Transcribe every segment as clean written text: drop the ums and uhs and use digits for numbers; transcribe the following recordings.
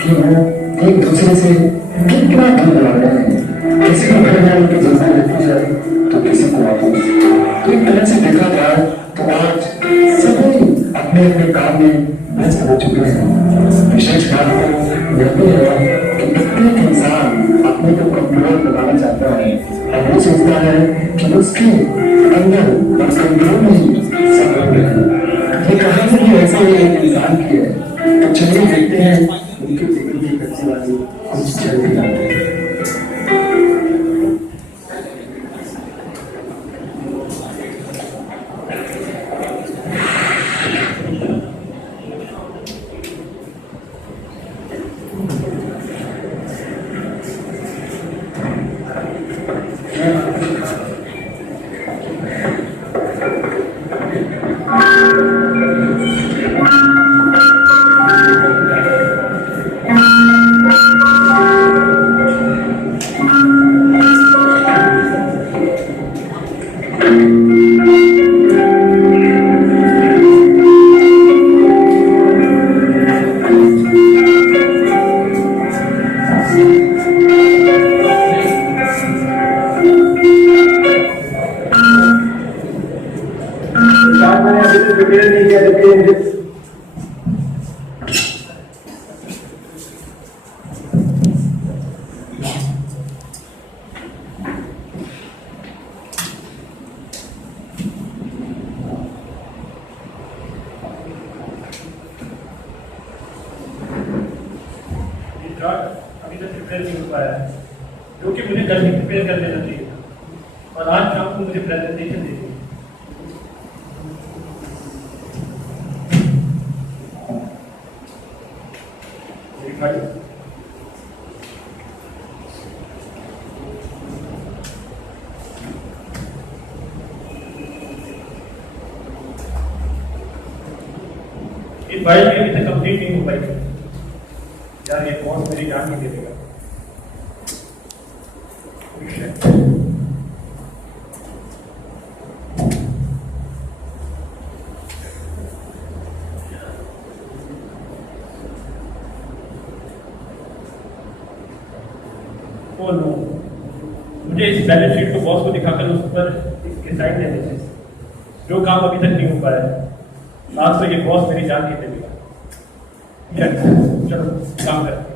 कि वो एक दूसरे से कितना दूर लड़ रहे हैं। किसी को घर में उनकी जगह लगती है तो किसी को वापस। तो एक तरह से देखा जाए तो आज सभी अपने अपने काम में व्यस्त हो चुके हैं। विशेष बात तो यही है कि प्रत्येक इंसान अपने को कमजोर बनाना चाहता है और वो सोचता है कि उसके अंदर और कमजोर में ही सब लोग हैं। ये कहानी भी ऐसे ही एक इंसान की है। तो चलिए देखते हैं उनके जीवन की कच्ची वाली कुछ झलक आते हैं। अभी तक प्रिपेयर नहीं हो पाया है, जो कि मुझे कल ही प्रिपेयर कर लेना चाहिए था और आज शाम को मुझे प्रेजेंटेशन देनी है। इस फाइल में अभी तक कंप्लीट नहीं हो पाई यार, ये कौन मेरी जान नहीं देगा। ओ नो, मुझे इस बैलेंस शीट को बॉस को दिखाकर उस पर इसके साइन देने से जो काम अभी तक नहीं हो पाया, आज तो ये बॉस मेरी जान नहीं देगा। चलो काम करते हैं।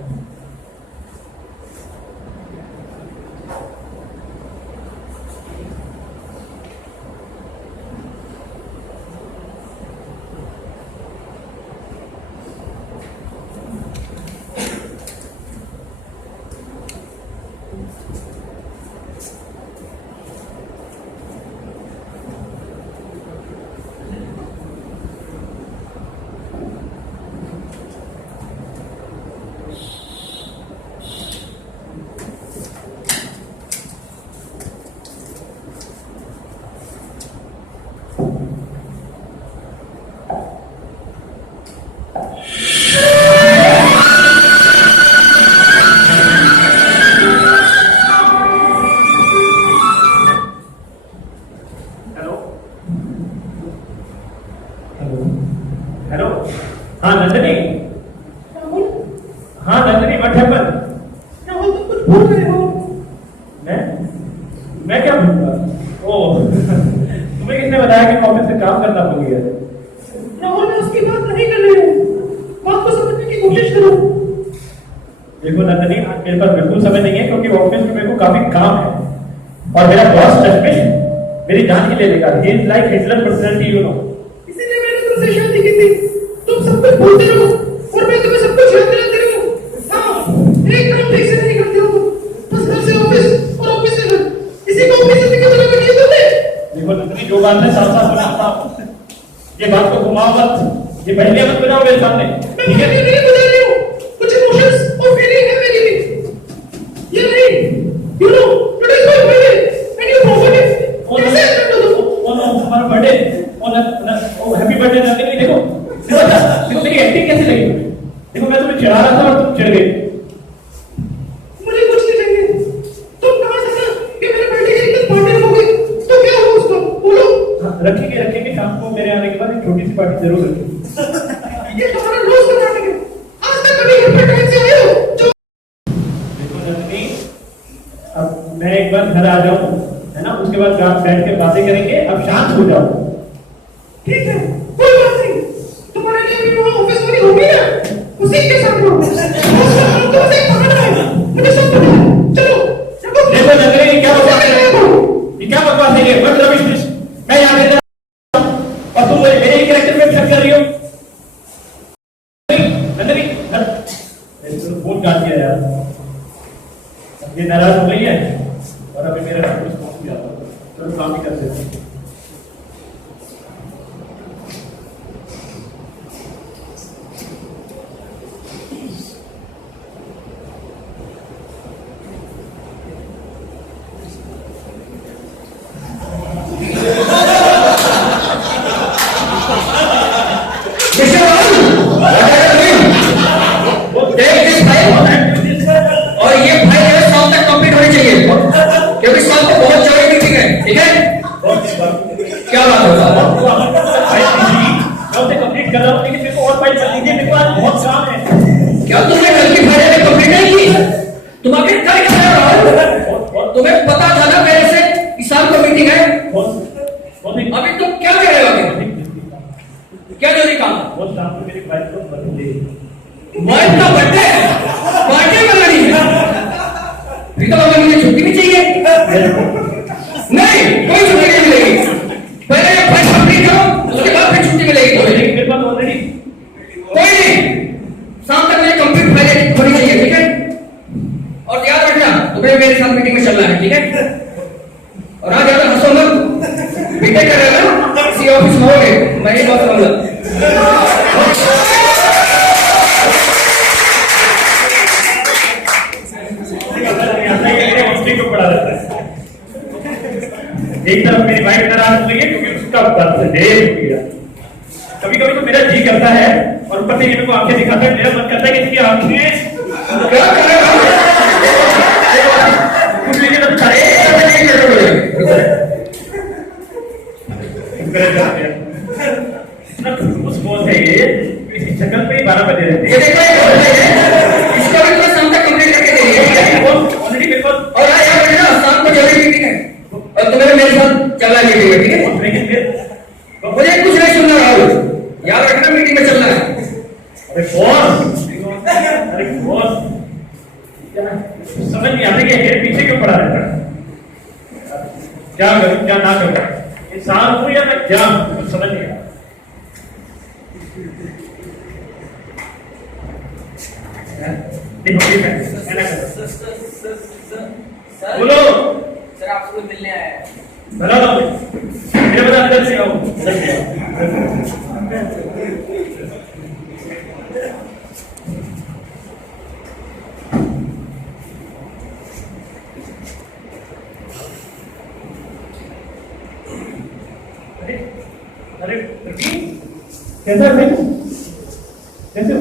हेलो, हाँ नंदिनी। राहुल, हाँ नंदिनी, व्हाट हैपेंड? राहुल तुम कुछ भूल रहे हो। मैं क्या भूलूंगा? ओह तुम्हें किसने बताया कि ऑफिस से काम करना भूल गया? राहुल मैं उसकी बात नहीं कर रही हूँ, बात को समझने की कोशिश करो। देखो नंदिनी, मेरे पास बिल्कुल समय नहीं है क्योंकि ऑफिस में मेरे को काफी काम है और मेरा बॉस सचमुच मेरी जान ही ले लेगा। He is like Hitler personality, you know. इसीलिए मैंने तुमसे शादी की थी। तुम सब कुछ भूलते रहो और मैं तुम्हें सब कुछ याद दिलाती रहूं। हाँ, एक काम ठीक से नहीं करते हो तुम। बस घर से ऑफिस और ऑफिस से घर, इसी को ऑफिस से निकल जाने की होते। देखो नंदिनी, जो बात है साफ साफ सुना। ये बात को घुमाओ मत, ये पहले मत बनाओ मेरे सामने। मैं पहले नहीं बता रही हूँ, कुछ इमोशंस और फीलिंग है मेरी भी। ये नहीं, you know, today is my birthday and you forgot it. कैसे ऐसा कर दो? हमारा बर्थडे और हैप्पी बर्थडे नंदिनी। देखो देखो मेरी एक्टिंग कैसी लगी? देखो मैं तुम्हें चिढ़ा रहा था और तुम चिढ़ गई। मुझे कुछ नहीं चाहिए। तुम कहां से ना कि मेरे बर्थडे की इतनी पार्टी हो गई, तो क्या हो उसका बोलो। रखेंगे शाम को मेरे आने के बाद एक छोटी सी पार्टी जरूर रखेंगे। ये तुम्हारा रोज का नाटक है। आज तक कभी घर पर टाइम से घर आ जाओ, है ना, उसके बाद आप बैठ के बातें करेंगे। अब शांत हो जाओ। ठीक है, कोई बात नहीं। तुम्हारे लिए भी वहाँ ऑफिस वाली होगी ना, उसी के साथ रहो। तो उसे पकड़ना है, मुझे सब पता है। चलो देखो नंदनी, ये क्या बकवास है? ये क्या बकवास है? ये बंद रविश, मैं यहाँ पे और तुम मेरे ही कैरेक्टर में शक कर रही हो। नंदनी फोन काट दिया यार, ये नाराज हो गई है और अभी मेरा रिस्पॉन्स भी आता है, तो काम भी कर देते हैं। और ये फाइल जो है शाम तक कंप्लीट होनी चाहिए, क्योंकि शाम को बहुत जरूरी मीटिंग है। ठीक है, क्या बात होगा? मैं कंप्लीट कर रहा हूँ, लेकिन मेरे को और फाइल चाहिए, मेरे को आज बहुत काम है। क्या तुमने कल की फाइल कंप्लीट नहीं की? तुम आखिर कल क्या कर रहे हो? तुम्हें पता था ना पहले से कि शाम को मीटिंग है? अभी तुम क्या कर रहे हो? अभी क्या जरूरी काम? बहुत शाम को मेरी फाइल को बदले वाइफ का बर्थडे पार्टी बनानी है, फिर तो अगर मुझे छुट्टी भी चाहिए। नहीं, कोई छुट्टी नहीं मिलेगी। पहले ये फाइल कंप्लीट करो, उसके बाद फिर छुट्टी मिलेगी तुम्हें। मेरे पास ऑलरेडी कोई नहीं, शाम तक मुझे कंप्लीट फाइल होनी चाहिए। ठीक है, और याद रखना तुम्हें मेरे साथ मीटिंग में चलना है। ठीक है, और आज ज्यादा हंसो मत, बीटेक कर रहे हो ना, किसी ऑफिस में होगे, मैं ही बात करूंगा। एक तरफ मेरी वाइफ नाराज हो गई है क्योंकि उसका बर्थडे हो गया। कभी कभी तो मेरा जी करता है और ऊपर से ये मेरे को आंखें दिखाता है, मेरा मन करता है कि इसकी आंखें क्या कर रहे हो? कुछ लीजिए तो खड़े उस बहुत है ये, इसी शक्ल पे ही 12 बजे रहते ये देखो, ये बर्थडे है, इसको भी तो शाम तक कंप्लीट करके देंगे। ठीक है, ऑलरेडी मेरे पास और आज याद रखना शाम को जरूरी मीटिंग है और तुम्हें मेरे साथ चलना है मीटिंग में। ठीक है, लेकिन फिर मुझे कुछ नहीं सुनना राहुल, याद रखना मीटिंग में चलना है। अरे बॉस समझ नहीं आता कि मेरे पीछे क्यों पड़ा रहता है। क्या करूं क्या ना करूं, इंसान हूं या मैं क्या हूं, कुछ समझ नहीं आता। देखो ठीक है, मैं ना करूं। बोलो सर, आपको मिलने आया है। भला दो मेरे बता, अंदर से आओ, अंदर से आओ। अरे कैसा है? कैसे हो?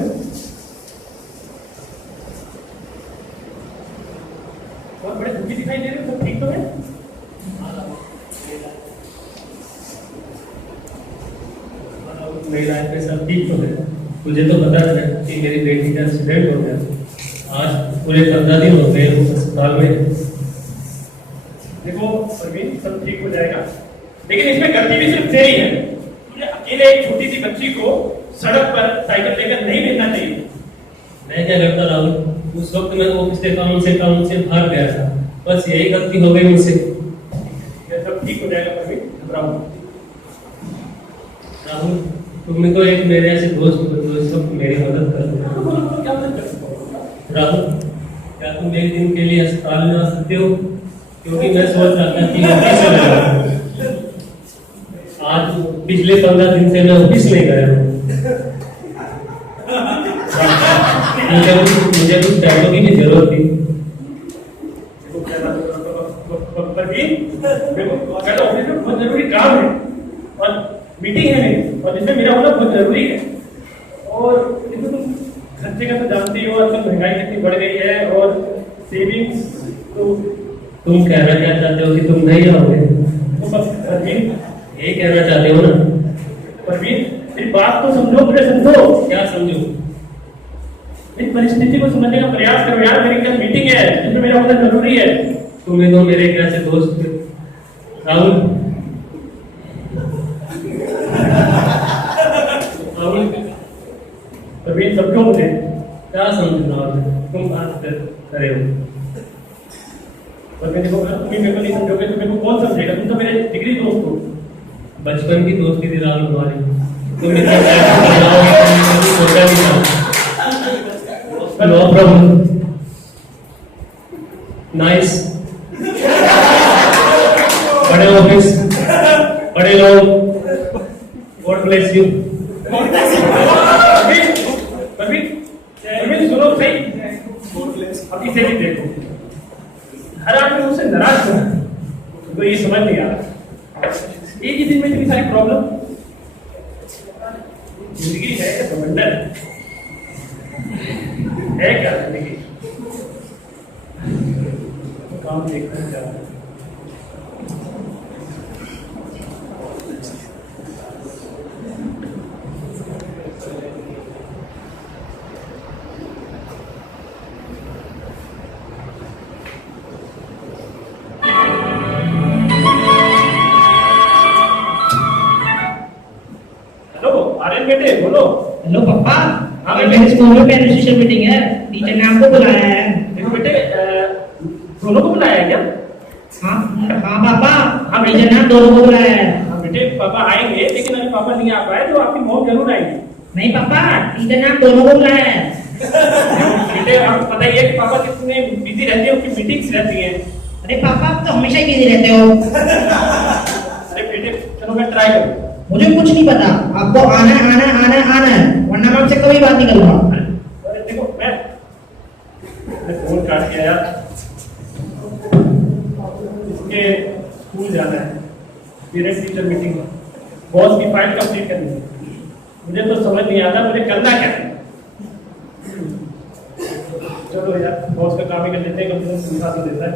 बहुत बड़े दुखी दिखाई दे रहे हो, सब ठीक तो है? मेरी लाइफ में सब ठीक तो है। मुझे तो पता था कि मेरी बेटी का एक्सीडेंट हो गया। आज पूरे 15 दिन हो गए अस्पताल में। देखो परवीन, सब ठीक हो जाएगा, लेकिन इसमें गलती भी सिर्फ तेरी है। तुझे अकेले एक छोटी सी बच्ची को सड़क पर साइकिल लेकर नहीं भेजना चाहिए। मैं क्या करता राहुल, उस वक्त मैं ऑफिस के काम से भाग गया था, बस यही गलती हो गई मुझसे। ये सब ठीक हो जाएगा परवीन, घबराओ मत। राहुल, तुमने तो एक मेरे ऐसे दोस्त को जो इस वक्त मेरी मदद कर दो। क्या मदद कर सकता हूँ? राहुल, क्या तुम एक दिन के लिए अस्पताल में आ सकते हो? क्योंकि मैं सोच रहा था कि ऑफिस से लगा, आज पिछले 15 दिन से मैं ऑफिस नहीं गया हूँ। मुझे कुछ पैसों की भी जरूरत थी। परवीन, देखो मेरा ऑफिस में बहुत जरूरी काम है और मीटिंग है मेरी, और जिसमें मेरा होना बहुत जरूरी है। और देखो तुम खर्चे का तो जानती हो, आजकल महंगाई कितनी बढ़ गई है और सेविंग्स तो तुम कहना क्या चाहते हो कि तुम नहीं आओगे? बस परवीन, यही कहना चाहते हो ना? परवीन मेरी बात तो समझो, मुझे समझो। क्या समझो? इस परिस्थिति को समझने का प्रयास करो यार। मेरी कल मीटिंग है जिसमें मेरा होना जरूरी है। तुम्हें तो मेरे एक ऐसे दोस्त थे राहुल। राहुल प्रवीण समझो मुझे। क्या समझ रहा हूँ, तुम बात करे हो। और मैं देखो तुम ही मेरे को नहीं समझोगे तो मेरे को कौन समझेगा? तुम तो मेरे जिगरी दोस्त हो। बचपन की दोस्ती थी राहुल तुम्हारी, तुम इतना बनाओगे सोचा नहीं था। No problem, nice. बड़े ऑफिस, बड़े लोग, गॉड ब्लेस यू। प्रवीण सुनो सही, अभी से भी देखो हर आदमी मुझसे नाराज क्यों है? तो ये समझ नहीं आ रहा। एक ही दिन में इतनी सारी प्रॉब्लम। जिंदगी है क्या समंदर है क्या जिंदगी? काम देखना चाह रहा है। आर्यन बेटे बोलो। हेलो पापा, हाँ मेरे स्कूल में पेरेंट्स मीटिंग है, टीचर ने आपको बुलाया है। देखो बेटे दोनों को बुलाया है क्या? हाँ हाँ पापा, हाँ टीचर ने आप दोनों को बुलाया है। हाँ बेटे पापा आएंगे, लेकिन अगर पापा नहीं आ पाए तो आपकी मॉम जरूर आएंगी। नहीं पापा, टीचर ने आप दोनों को बुलाया है। बेटे आपको पता ही है कि पापा कितने बिजी रहते हैं, उनकी मीटिंग्स रहती हैं। अरे पापा, आप तो हमेशा ही बिजी रहते हो। अरे बेटे चलो मैं ट्राई करूँ। मुझे कुछ नहीं पता, आपको आना है आना है आना है आना है, वरना मैं आपसे कभी बात नहीं करूंगा। अरे देखो मैं फोन काट के आया, इसके स्कूल जाना है, पेरेंट टीचर मीटिंग, बॉस की फाइल कंप्लीट करनी है। मुझे तो समझ नहीं आता मुझे करना क्या है। चलो यार बॉस का काम ही कर लेते हैं, कम से कम सुविधा तो देता है।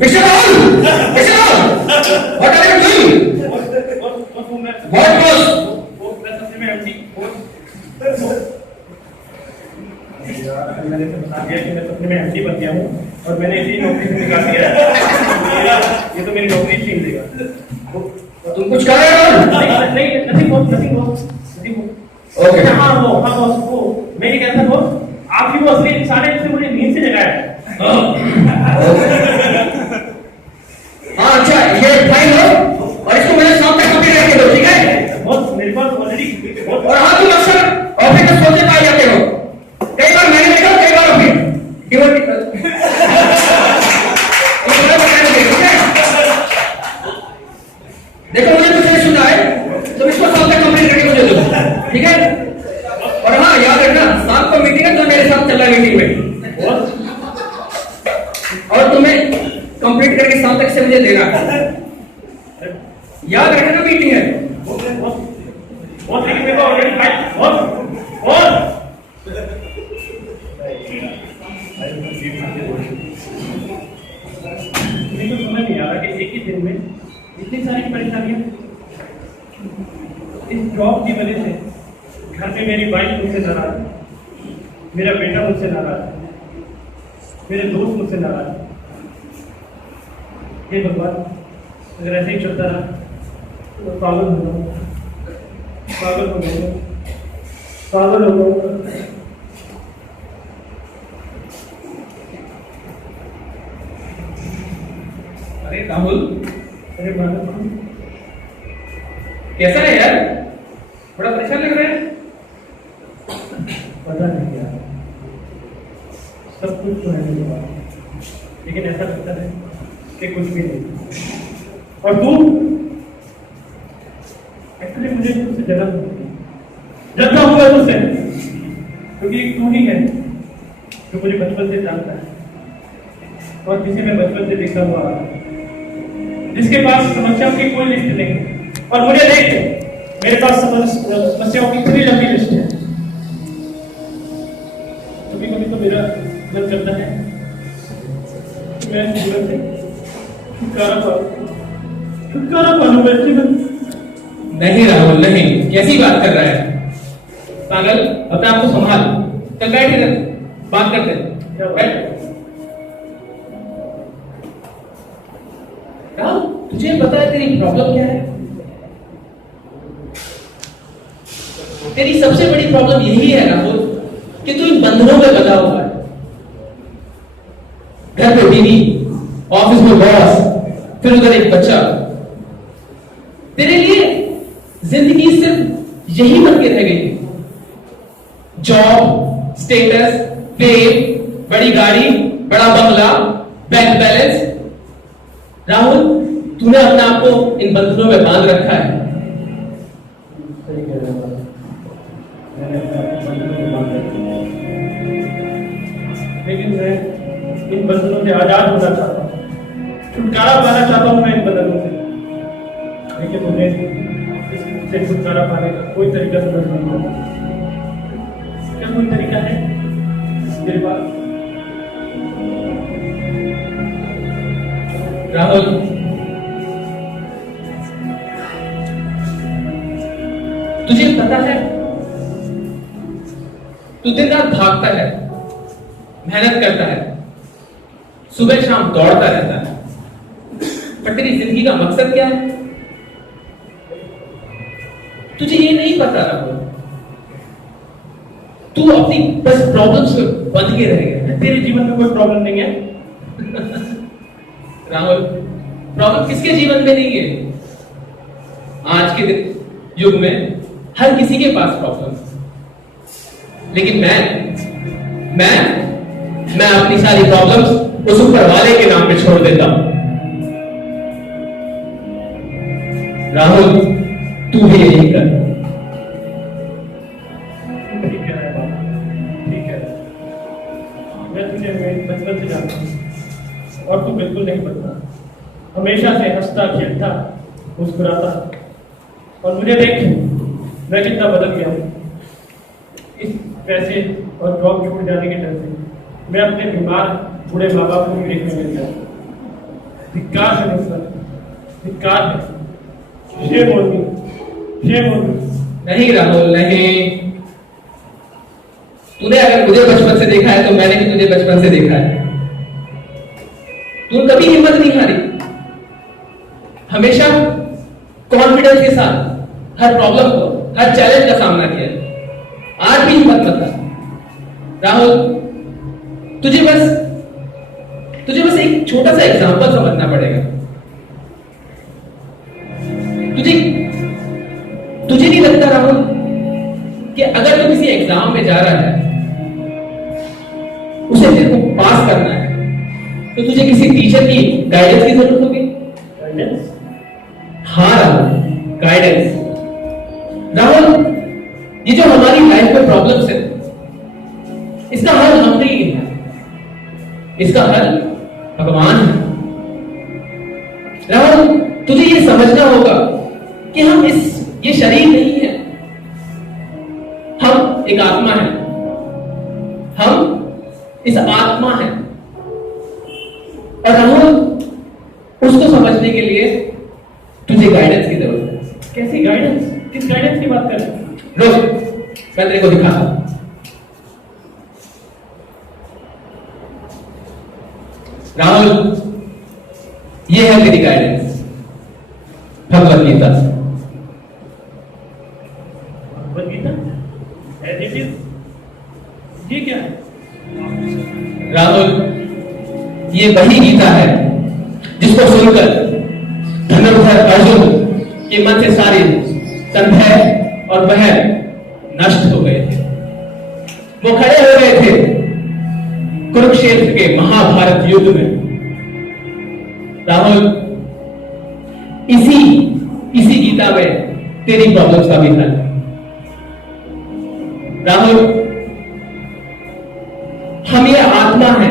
Mr. Rahul! Mr. Rahul! What are you doing? What was? मैंने बता दिया कि मैं सपने में एमडी बन गया हूँ और मैंने इसी नौकरी से निकाल दिया है। ये तो मेरी नौकरी छीन देगा। तुम कुछ कर रहे हो? नहीं नथिंग बॉस। ओके। हाँ बॉस वो मैं ये कहता बॉस, आप ही वो असली इंसान है जिसने मुझे नींद से जगाया है। हाँ अच्छा, ये फाइल लो और इसको मेरे सामने कॉपी रख के दो, ठीक है? बॉस मेरे पास ऑलरेडी और हाँ, तुम अक्सर ऑफिस में सोते पाए जाते हो। कई बार मैंने देखा, कई बार ऑफिस देखो मुझे कुछ नहीं सुनना है, तुम इसको सामने कंप्लीट करके मुझे दो, ठीक है? और हाँ याद रखना, शाम को मीटिंग है तो मेरे साथ चलना मीटिंग में, और तुम्हें कंप्लीट करके शाम तक से मुझे देना, याद रखना ना मीटिंग है। बहुत लेकिन मेरे को ऑलरेडी बहुत मुझे तो समझ नहीं आ रहा कि एक ही दिन में इतनी सारी परेशानियां। इस जॉब की वजह से घर में मेरी वाइफ मुझसे नाराज है, मेरा बेटा मुझसे नाराज है, मेरे दोस्त मुझसे नाराज है। हे भगवान, अगर ऐसे ही चलता रहा तो पागल हो जाऊंगा, पागल हो जाऊंगा। अरे राहुल, अरे मानो कैसा है यार? बड़ा परेशान लग रहा है। पता नहीं यार, सब कुछ तो है मेरे पास, लेकिन ऐसा लगता है कि कुछ भी नहीं। और तू एक्चुअली मुझे तुझसे जलता हूँ मैं तुझसे, क्योंकि तू ही है जो मुझे बचपन से जानता है। और जिसे मैं बचपन से देखता हुआ आ रहा हूं, जिसके पास समस्याओं की कोई लिस्ट नहीं है। और मुझे देख के मेरे पास समस्याओं की पूरी लंबी लिस्ट है। कभी कभी तो मेरा मन करता है कि मैं जीवन से छुटकारा पालूं मैं जीवन। नहीं राहुल नहीं, कैसी बात कर रहा है पागल, अपने आप को संभाल। चल बैठ इधर, बात करते हैं। बैठ। राहुल तुझे पता है तेरी प्रॉब्लम क्या है? तेरी सबसे बड़ी प्रॉब्लम यही है राहुल कि तू इन बंधनों में बंधा हुआ है। घर पे बीवी, ऑफिस में बॉस, फिर उधर एक बच्चा। तेरे लिए जिंदगी सिर्फ यही बन के रह गई। जॉब, स्टेटस, फेम, बड़ी गाड़ी, बड़ा बंगला, बैंक बैलेंस। राहुल तूने अपने आप को इन बंधनों में बांध रखा है। सही कह रहे हो, मैंने अपने आप को बंधनों में बांध रखा है। लेकिन मैं इन बंधनों से आजाद होना चाहता हूँ, छुटकारा पाना चाहता हूँ मैं इन बंधनों से। लेकिन मुझे इससे छुटकारा पाने का कोई तरीका समझ नहीं आता। क्या कोई तरीका है मेरे पास? राहुल तुझे पता है तू दिन रात भागता है, मेहनत करता है, सुबह शाम दौड़ता रहता है, पर तेरी जिंदगी का मकसद क्या है? तुझे ये नहीं पता राहुल। तू अपनी बस प्रॉब्लम्स में बंध के रह गया। तेरे जीवन में कोई प्रॉब्लम नहीं है? राहुल प्रॉब्लम किसके जीवन में नहीं है? आज के युग में हर किसी के पास प्रॉब्लम है। लेकिन मैं अपनी सारी प्रॉब्लम्स उस ऊपर वाले के नाम पे छोड़ देता हूं। राहुल तू भी यही कर। ठीक है ठीक है, मैं तुझे बचपन से जानता हूँ और तू बिल्कुल नहीं बदला। हमेशा से हंसता खेलता मुस्कुराता, और मुझे देख मैं कितना बदल गया हूँ। इस पैसे और जॉब के उड़ जाने के डर से मैं अपने बीमार बूढ़े माँ बाप को भी देखने मिल गया। धिक्कार है मेरे साथ, धिक्कार है। Shame on me, shame on me. नहीं राहुल नहीं, तूने अगर मुझे बचपन से देखा है तो मैंने भी तुझे बचपन से देखा है। तू कभी हिम्मत नहीं हारी, हमेशा कॉन्फिडेंस के साथ हर प्रॉब्लम को, हर चैलेंज का सामना किया। आज भी हिम्मत मत हार राहुल। तुझे बस एक छोटा सा एग्जांपल समझना पड़ेगा। तुझे नहीं लगता राहुल कि अगर तू किसी एग्जाम में जा रहा है, उसे तेरे को पास करना है, तो तुझे किसी टीचर की गाइडेंस की जरूरत होगी? गाइडेंस? हाँ राहुल, गाइडेंस। राहुल ये जो हमारी लाइफ में प्रॉब्लम्स है, इसका हल हम नहीं है, इसका हल भगवान है। राहुल तुझे ये समझना होगा कि हम ये शरीर नहीं है, हम एक आत्मा है, हम इस आत्मा है। और राहुल उसको समझने के लिए तुझे गाइडेंस की जरूरत है। कैसी गाइडेंस? किस गाइडेंस की बात कर रहे हैं? रुक, मैं तेरे को दिखाता हूं। राहुल ये है तेरी गाइडेंस, भगवत गीता। भगवत गीता? ये क्या है? राहुल ये वही गीता है जिसको सुनकर धनुर्धर अर्जुन के मन से सारे संदेह और भय नष्ट हो गए थे। वो खड़े हो गए थे कुरुक्षेत्र के महाभारत युद्ध में। राहुल इसी गीता में तेरी प्रॉब्लम्स का भी हल है। राहुल हम ये आत्मा है,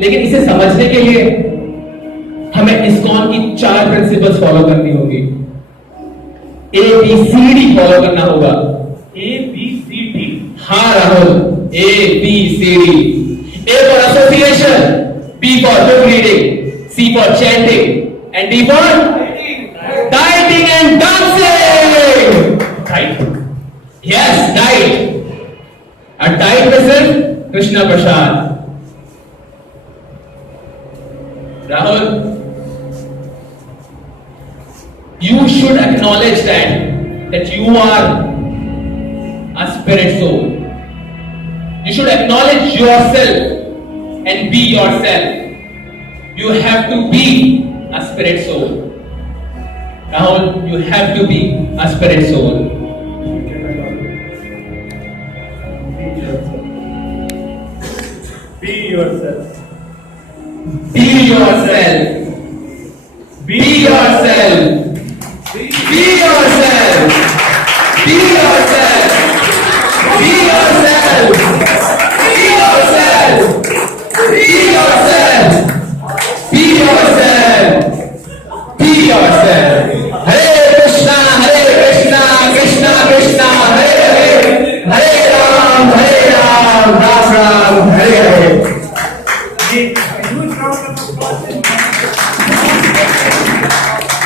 लेकिन इसे समझने के लिए हमें इस्कॉन की 4 प्रिंसिपल्स फॉलो करनी होगी। ABCD फॉलो करना होगा। ABCD। हाँ Rahul, ABCD। A for association, B for book reading, C for chanting, and D for dieting and dancing. Right? Yes, diet. और डाइट में सिर्फ कृष्णा प्रसाद। Rahul, you should acknowledge that you are a spirit soul. You should acknowledge yourself and be yourself. You have to be a spirit soul. Rahul, you have to be a spirit soul. Be yourself. Be yourself. Be yourself. Be yourself. Be yourself. Be yourself. Be yourself. Be yourself. Be yourself. Be yourself. Hare Krishna, Krishna Krishna, Hare Hare, Hare Ram, Ram Ram, Hare Hare.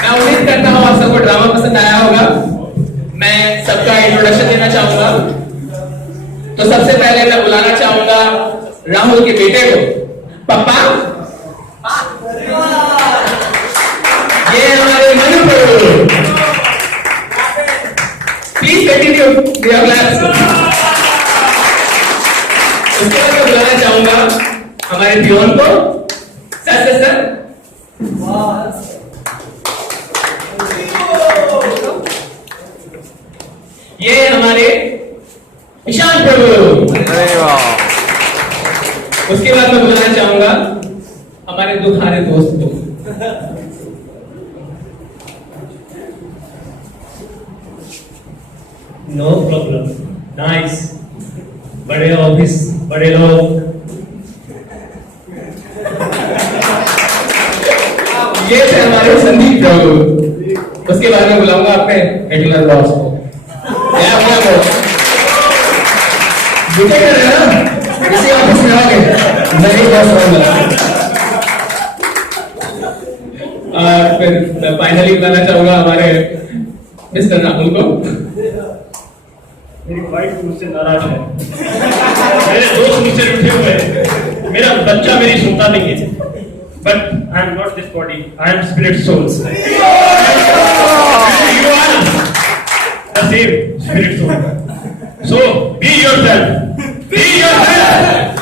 मैं उम्मीद करता हूं आप सबको drama पसंद आया होगा। मैं सबका इंट्रोडक्शन देना चाहूंगा। तो सबसे पहले मैं बुलाना चाहूंगा राहुल के बेटे को। पापा, ये हमारे Manipur. Please continue your class. उसके बाद मैं बुलाना चाहूंगा हमारे पियोन को। सर सर सर, ये हमारे ईशान प्रभु। उसके बाद मैं बुलाना चाहूंगा हमारे दुखारे दोस्त को। No problem, nice. बड़े ऑफिस, बड़े लोग। ये थे हमारे संदीप प्रभु। उसके बाद में बुलाऊंगा अपने हिटलर बॉस को। कर रहे ना, किसी ऑफिस में आओगे, मैं ही बॉस रहूंगा। और फिर फाइनली बुलाना चाहूंगा हमारे मिस्टर राहुल को। मेरी वाइफ मुझसे नाराज है, मेरे दोस्त मुझसे उठे हुए हैं, मेरा बच्चा मेरी सुनता नहीं है। But I am not this body. I am spirit souls. You are the same spirit soul. So be yourself. Be yourself.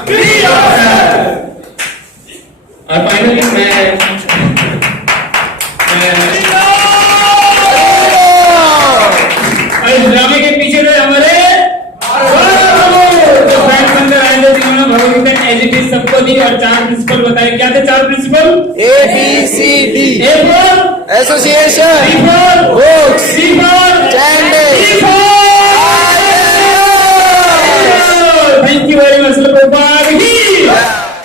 Be yourself. और फाइनली मैं इस ड्रामे के पीछे तो हमारे भगवदगीता एज इट इज सबको दी और 4 प्रिंसिपल बताए। क्या थे 4 principal? ABCD A for Association B for Books C for Chanting D for Thank you very much, Prabhupada.